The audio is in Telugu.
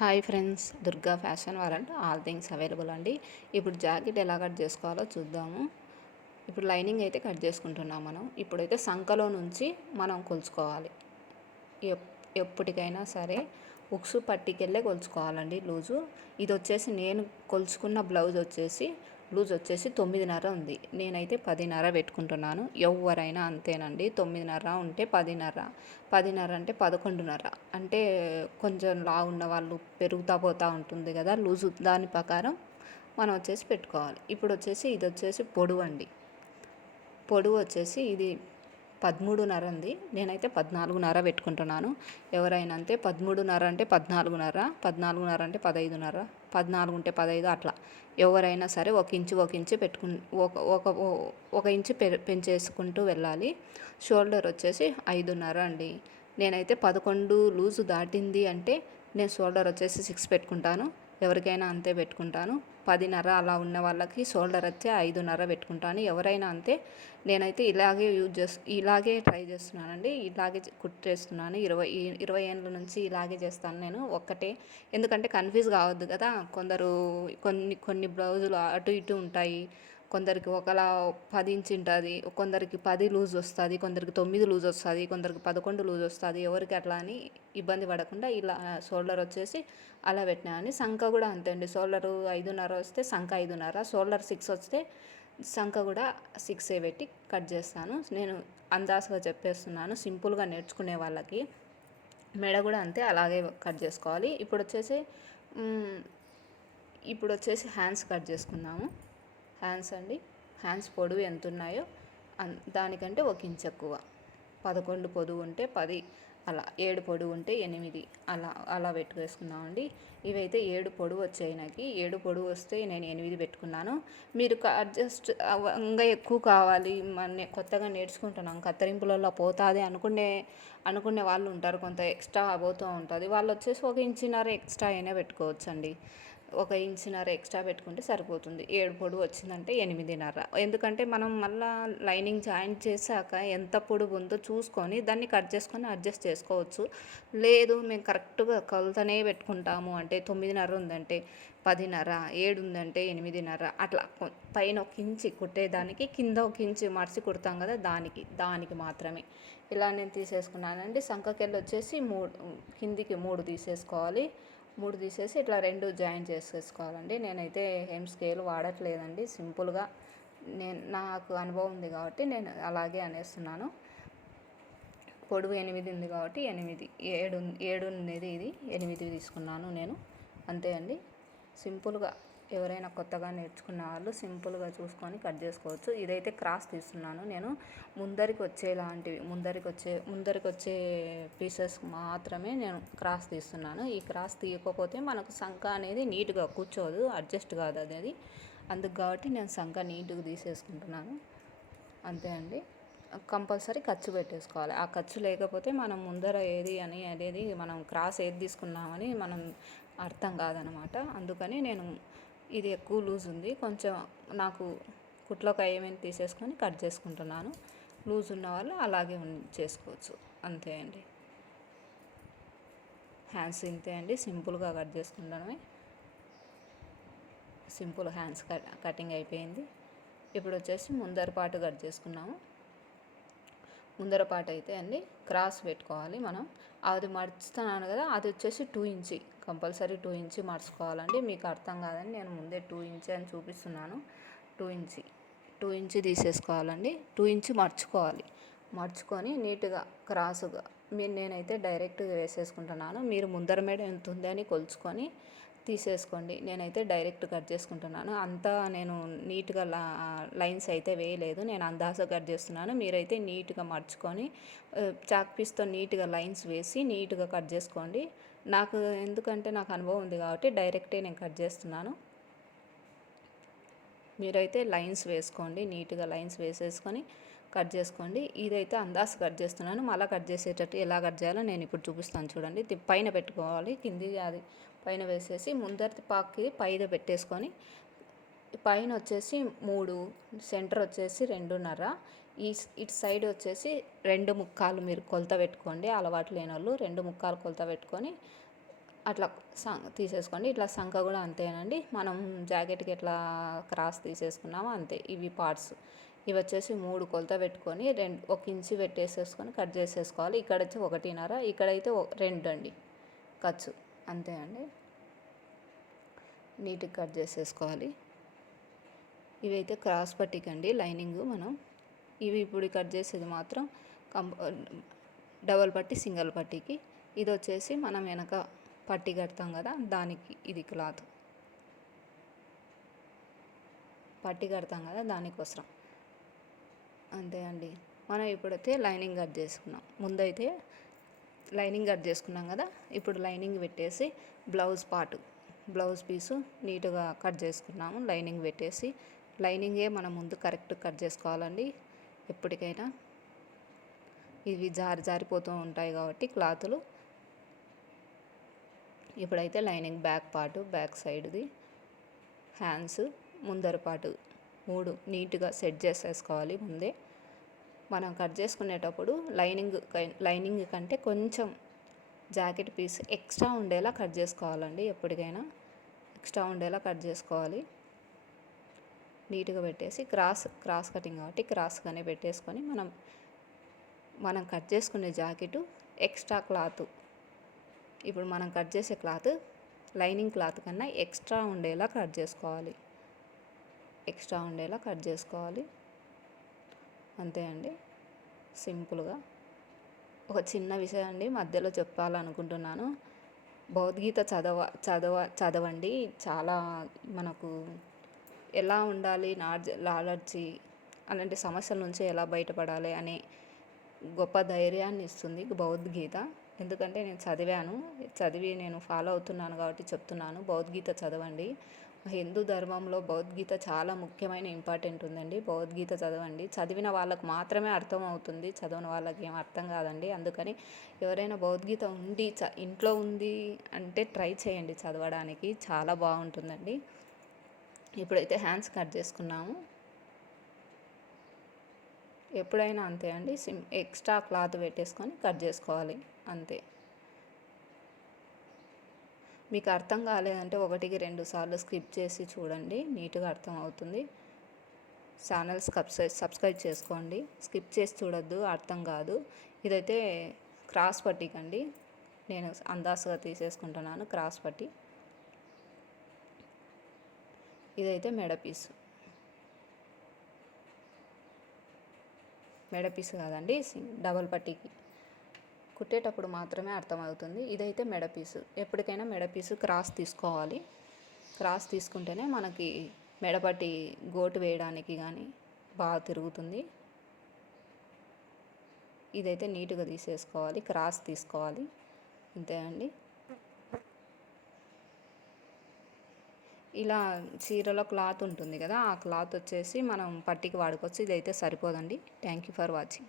హాయ్ ఫ్రెండ్స్ దుర్గా ఫ్యాషన్ వారంట్. ఆల్ థింగ్స్ అవైలబుల్ అండి. ఇప్పుడు జాకెట్ ఎలా కట్ చేసుకోవాలో చూద్దాము. ఇప్పుడు లైనింగ్ అయితే కట్ చేసుకుంటున్నాం మనం. ఇప్పుడైతే సంఖలో నుంచి మనం కొలుచుకోవాలి. ఎప్ ఎప్పటికైనా సరే ఉక్సు పట్టికెళ్ళే కొలుచుకోవాలండి లూజు. ఇది వచ్చేసి నేను కొలుచుకున్న బ్లౌజ్ వచ్చేసి లూజ్ వచ్చేసి తొమ్మిదిన్నర ఉంది. నేనైతే పదిన్నర పెట్టుకుంటున్నాను. ఎవరైనా అంతేనండి. తొమ్మిదిన్నర ఉంటే పదిన్నర. పదిన్నర అంటే పదకొండున్నర. అంటే కొంచెం లా ఉన్న వాళ్ళు పెరుగుతా పోతూ ఉంటుంది కదా లూజ్. దాని ప్రకారం మనం వచ్చేసి పెట్టుకోవాలి. ఇప్పుడు వచ్చేసి ఇది వచ్చేసి పొడవు అండి. పొడవు వచ్చేసి ఇది పదమూడున్నర ఉంది. నేనైతే పద్నాలుగున్నర పెట్టుకుంటున్నాను. ఎవరైనా అంతే పదమూడున్నర అంటే పద్నాలుగున్నర పద్నాలుగున్నర అంటే పదహైదున్నర పద్నాలుగు ఉంటే పదహైదు అట్లా. ఎవరైనా సరే ఒక ఇంచు ఒక ఇంచు పెట్టుకు ఒక ఒక ఒక ఇంచు పె పెంచేసుకుంటూ వెళ్ళాలి. షోల్డర్ వచ్చేసి ఐదున్నర అండి. నేనైతే పదకొండు లూజు దాటింది అంటే నేను షోల్డర్ వచ్చేసి సిక్స్ పెట్టుకుంటాను. ఎవరికైనా అంతే పెట్టుకుంటాను. పదిన్నర అలా ఉన్న వాళ్ళకి షోల్డర్ వచ్చి ఐదున్నర పెట్టుకుంటాను. ఎవరైనా అంతే. నేనైతే ఇలాగే యూజ్ చేస్తు ఇలాగే ట్రై చేస్తున్నానండి. ఇలాగే కుట్టేస్తున్నాను ఇరవై ఇరవై ఏళ్ళ నుంచి ఇలాగే చేస్తాను నేను ఒక్కటే. ఎందుకంటే కన్ఫ్యూజ్ కావద్దు కదా. కొందరు కొన్ని కొన్ని బ్లౌజులు అటు ఇటు ఉంటాయి. కొందరికి ఒకలా పది ఇంచ్ ఉంటుంది కొందరికి పది లూజ్ వస్తుంది కొందరికి తొమ్మిది లూజ్ వస్తుంది కొందరికి పదకొండు లూజ్ వస్తుంది. ఎవరికి అట్లా అని ఇబ్బంది పడకుండా ఇలా షోల్డర్ వచ్చేసి అలా పెట్టినాయని సంఖ కూడా అంతే అండి. షోల్డర్ ఐదున్నర వస్తే సంఖ ఐదున్నర షోల్డర్ సిక్స్ వస్తే సంఖ కూడా సిక్స్ పెట్టి కట్ చేస్తాను. నేను అందాసగా చెప్పేస్తున్నాను సింపుల్గా నేర్చుకునే వాళ్ళకి. మెడ కూడా అంతే అలాగే కట్ చేసుకోవాలి. ఇప్పుడు వచ్చేసి ఇప్పుడు వచ్చేసి హ్యాండ్స్ కట్ చేసుకుందాము. హ్యాండ్స్ అండి. హ్యాండ్స్ పొడవు ఎంత ఉన్నాయో దానికంటే ఒక ఇంచ్ ఎక్కువ. పదకొండు పొడవు ఉంటే పది అలా ఏడు పొడవు ఉంటే ఎనిమిది అలా అలా పెట్టుకేసుకున్నామండి ఇవైతే ఏడు పొడవు వచ్చాయి నాకు. ఏడు పొడవు వస్తే నేను ఎనిమిది పెట్టుకున్నాను. మీరు అడ్జస్ట్ ఇంకా ఎక్కువ కావాలి. మన కొత్తగా నేర్చుకుంటున్నాం. కత్తిరింపులలో పోతుంది అనుకునే అనుకునే వాళ్ళు ఉంటారు. కొంత ఎక్స్ట్రా పోతూ ఉంటుంది. వాళ్ళు వచ్చేసి ఒక ఇంచిన్నర ఎక్స్ట్రా అయినా పెట్టుకోవచ్చండి. ఒక ఇంచున్నర ఎక్స్ట్రా పెట్టుకుంటే సరిపోతుంది. ఏడు పొడవు వచ్చిందంటే ఎనిమిదిన్నర ఎందుకంటే మనం మళ్ళీ లైనింగ్ జాయిన్ చేశాక ఎంత పొడవు ఉందో చూసుకొని దాన్ని కట్ చేసుకొని అడ్జస్ట్ చేసుకోవచ్చు. లేదు మేము కరెక్ట్గా కొలతనే పెట్టుకుంటాము అంటే తొమ్మిదిన్నర ఉందంటే పదిన్నర ఏడు ఉందంటే ఎనిమిదిన్నర అట్లా పైన ఒక ఇంచి కుట్టేదానికి కింద ఒక ఇంచి మడిచి కుడతాం కదా దానికి దానికి మాత్రమే. ఇలా నేను తీసేసుకున్నానండి. సంఖకెళ్ళి వచ్చేసి మూడు కిందికి మూడు తీసేసుకోవాలి. మూడు తీసేసి ఇట్లా రెండు జాయిన్ చేసేసుకోవాలండి. నేనైతే ఏం స్కేల్ వాడట్లేదండి. సింపుల్గా నేను నాకు అనుభవం ఉంది కాబట్టి నేను అలాగే అనేస్తున్నాను. పొడవు ఎనిమిది ఉంది కాబట్టి ఎనిమిది ఏడు ఏడు ఉండేది ఇది. ఎనిమిది తీసుకున్నాను నేను. అంతే అండి. సింపుల్గా ఎవరైనా కొత్తగా నేర్చుకున్న వాళ్ళు సింపుల్గా చూసుకొని కట్ చేసుకోవచ్చు. ఇదైతే క్రాస్ తీస్తున్నాను నేను. ముందరికి వచ్చేలాంటివి ముందరికి వచ్చే ముందరికి వచ్చే పీసెస్ మాత్రమే నేను క్రాస్ తీస్తున్నాను. ఈ క్రాస్ తీయకపోతే మనకు సంఖ అనేది నీట్గా కూర్చోదు అడ్జస్ట్ కాదు అనేది అందుకు కాబట్టి నేను సంఖ నీట్గా తీసేసుకుంటున్నాను. అంతే అండి. కంపల్సరీ ఖర్చు పెట్టేసుకోవాలి. ఆ ఖర్చు లేకపోతే మనం ముందర ఏది అని అనేది మనం క్రాస్ ఏది తీసుకున్నామని మనం అర్థం కాదనమాట. అందుకని నేను ఇది ఎక్కువ లూజ్ ఉంది. కొంచెం నాకు కుట్లోకి ఏమేమి తీసేసుకొని కట్ చేసుకుంటున్నాను. లూజ్ ఉన్న వాళ్ళు అలాగే చేసుకోవచ్చు. అంతే అండి. హ్యాండ్స్ ఇంతే అండి. సింపుల్గా కట్ చేసుకుంటామే సింపుల్ హ్యాండ్స్ కట్ కటింగ్ అయిపోయింది. ఇప్పుడు వచ్చేసి ముందర పాటు కట్ చేసుకున్నాము. ముందర పాటు అయితే అండి క్రాస్ పెట్టుకోవాలి మనం. అది మర్చుతున్నాను కదా అది వచ్చేసి two inch compulsory two inch మడుచుకోవాలండి మీకు అర్థం కాదని నేను ముందే టూ ఇంచి అని చూపిస్తున్నాను. టూ ఇంచి టూ ఇంచి తీసేసుకోవాలండి. టూ ఇంచి మర్చుకోవాలి. మర్చుకొని నీట్గా క్రాసుగా మీరు నేనైతే డైరెక్ట్గా వేసేసుకుంటున్నాను. మీరు ముందర మేడ ఎంత ఉందని కొలుచుకొని తీసేసుకోండి. నేనైతే డైరెక్ట్ కట్ చేసుకుంటున్నాను. అంతా నేను నీట్గా లైన్స్ అయితే వేయలేదు. నేను అందాస కట్ చేస్తున్నాను. మీరైతే నీట్గా మర్చుకొని చాక్ పీస్తో నీట్గా లైన్స్ వేసి నీట్గా కట్ చేసుకోండి. నాకు ఎందుకంటే నాకు అనుభవం ఉంది కాబట్టి డైరెక్టే నేను కట్ చేస్తున్నాను. మీరైతే లైన్స్ వేసుకోండి. నీట్గా లైన్స్ వేసేసుకొని కట్ చేసుకోండి. ఇదైతే అందాస్ కట్ చేస్తున్నాను. మళ్ళీ కట్ చేసేటట్టు ఎలా కట్ చేయాలో నేను ఇప్పుడు చూపిస్తాను చూడండి. పైన పెట్టుకోవాలి. కింది అది పైన వేసేసి ముందరి పాక్కి పైద పెట్టేసుకొని పైన వచ్చేసి మూడు సెంటర్ వచ్చేసి రెండున్నర. ఈ ఇటు సైడ్ వచ్చేసి రెండు ముక్కాలు మీరు కొలత పెట్టుకోండి. అలవాటు లేని వాళ్ళు రెండు ముక్కాలు కొలత పెట్టుకొని అట్లా సం తీసేసుకోండి. ఇట్లా సంఖ కూడా అంతేనండి. మనం జాకెట్కి ఎట్లా క్రాస్ తీసేసుకున్నామో అంతే. ఇవి పార్ట్స్. ఇవి వచ్చేసి మూడు కొలత పెట్టుకొని రెండు ఒక ఇంచు పెట్టేసేసుకొని కట్ చేసేసుకోవాలి. ఇక్కడ వచ్చి ఒకటిన్నర ఇక్కడైతే రెండు అండి. ఖర్చు అంతే అండి. నీట్గా కట్ చేసేసుకోవాలి. ఇవైతే క్రాస్ పట్టికి అండి లైనింగ్ మనం. ఇవి ఇప్పుడు కట్ చేసేది మాత్రం కంప డబల్ పట్టి సింగిల్ పట్టికి. ఇది వచ్చేసి మనం వెనక పట్టి కడతాం కదా దానికి ఇది క్లాత్. పట్టి కడతాం కదా దానికోసం అంతే అండి. మనం ఇప్పుడైతే లైనింగ్ కట్ చేసుకున్నాం. ముందైతే లైనింగ్ కట్ చేసుకున్నాం కదా ఇప్పుడు లైనింగ్ పెట్టేసి బ్లౌజ్ పార్ట్ బ్లౌజ్ పీసు నీట్గా కట్ చేసుకున్నాము. లైనింగ్ పెట్టేసి లైనింగే మనం ముందు కరెక్ట్ కట్ చేసుకోవాలండి. ఎప్పటికైనా ఇవి జారి జారిపోతూ ఉంటాయి కాబట్టి క్లాతులు. ఇప్పుడైతే లైనింగ్ బ్యాక్ పార్ట్ బ్యాక్ సైడ్ది హ్యాండ్స్ ముందర పాటు మూడు నీట్గా సెట్ చేసేసుకోవాలి ముందే. మనం కట్ చేసుకునేటప్పుడు లైనింగ్ లైనింగ్ కంటే కొంచెం జాకెట్ పీస్ ఎక్స్ట్రా ఉండేలా కట్ చేసుకోవాలండి ఎప్పటికైనా. ఎక్స్ట్రా ఉండేలా కట్ చేసుకోవాలి. నీట్గా పెట్టేసి క్రాస్ క్రాస్ కటింగ్ కాబట్టి క్రాస్గానే పెట్టేసుకొని మనం మనం కట్ చేసుకునే జాకెట్ ఎక్స్ట్రా క్లాత్. ఇప్పుడు మనం కట్ చేసే క్లాత్ లైనింగ్ క్లాత్ కన్నా ఎక్స్ట్రా ఉండేలా కట్ చేసుకోవాలి. ఎక్స్ట్రా ఉండేలా కట్ చేసుకోవాలి. అంతే అండి. సింపుల్గా. ఒక చిన్న విషయం అండి మధ్యలో చెప్పాలనుకుంటున్నాను. భగవద్గీత చదవ చదవ చదవండి. చాలా మనకు ఎలా ఉండాలి నార్జ్ నాలెడ్జి అలాంటి సమస్యల నుంచి ఎలా బయటపడాలి అనే గొప్ప ధైర్యాన్ని ఇస్తుంది భగవద్గీత. ఎందుకంటే నేను చదివాను చదివి నేను ఫాలో అవుతున్నాను కాబట్టి చెప్తున్నాను. భగవద్గీత చదవండి. హిందూ ధర్మంలో భగవద్గీత చాలా ముఖ్యమైన ఇంపార్టెంట్ ఉందండి. భగవద్గీత చదవండి. చదివిన వాళ్ళకు మాత్రమే అర్థం అవుతుంది చదవని వాళ్ళకి ఏం అర్థం కాదండి. అందుకని ఎవరైనా భగవద్గీత ఉండి చ ఇంట్లో ఉంది అంటే ట్రై చేయండి చదవడానికి. చాలా బాగుంటుందండి. ఇప్పుడైతే హ్యాండ్స్ కట్ చేసుకున్నాము ఎప్పుడైనా అంతే అండి. సిమ్ ఎక్స్ట్రా క్లాత్ పెట్టేసుకొని కట్ చేసుకోవాలి. అంతే. మీకు అర్థం కాలేదంటే ఒకటికి రెండు సార్లు స్కిప్ చేసి చూడండి. నీట్గా అర్థం అవుతుంది. ఛానల్ సబ్స్క్రైబ్ సబ్స్క్రైబ్ చేసుకోండి. స్కిప్ చేసి చూడొద్దు అర్థం కాదు. ఇదైతే క్రాస్ పట్టికండి నేను అందాసుగా తీసేసుకుంటున్నాను క్రాస్ పట్టి. ఇదైతే మెడ పీసు. మెడ పీసు కాదండి డబల్ పట్టీకి. కుట్టేటప్పుడు మాత్రమే అర్థమవుతుంది. ఇదైతే మెడ పీసు. ఎప్పటికైనా మెడ పీసు క్రాస్ తీసుకోవాలి. క్రాస్ తీసుకుంటేనే మనకి మెడపట్టి గోటు వేయడానికి కానీ బాగా తిరుగుతుంది. ఇదైతే నీట్గా తీసేసుకోవాలి. క్రాస్ తీసుకోవాలి. అంతే అండి. ఇలా చీరలో క్లాత్ ఉంటుంది కదా ఆ క్లాత్ వచ్చేసి మనం పట్టికి వాడుకోవచ్చు. ఇదైతే సరిపోదండి. Thank you for watching.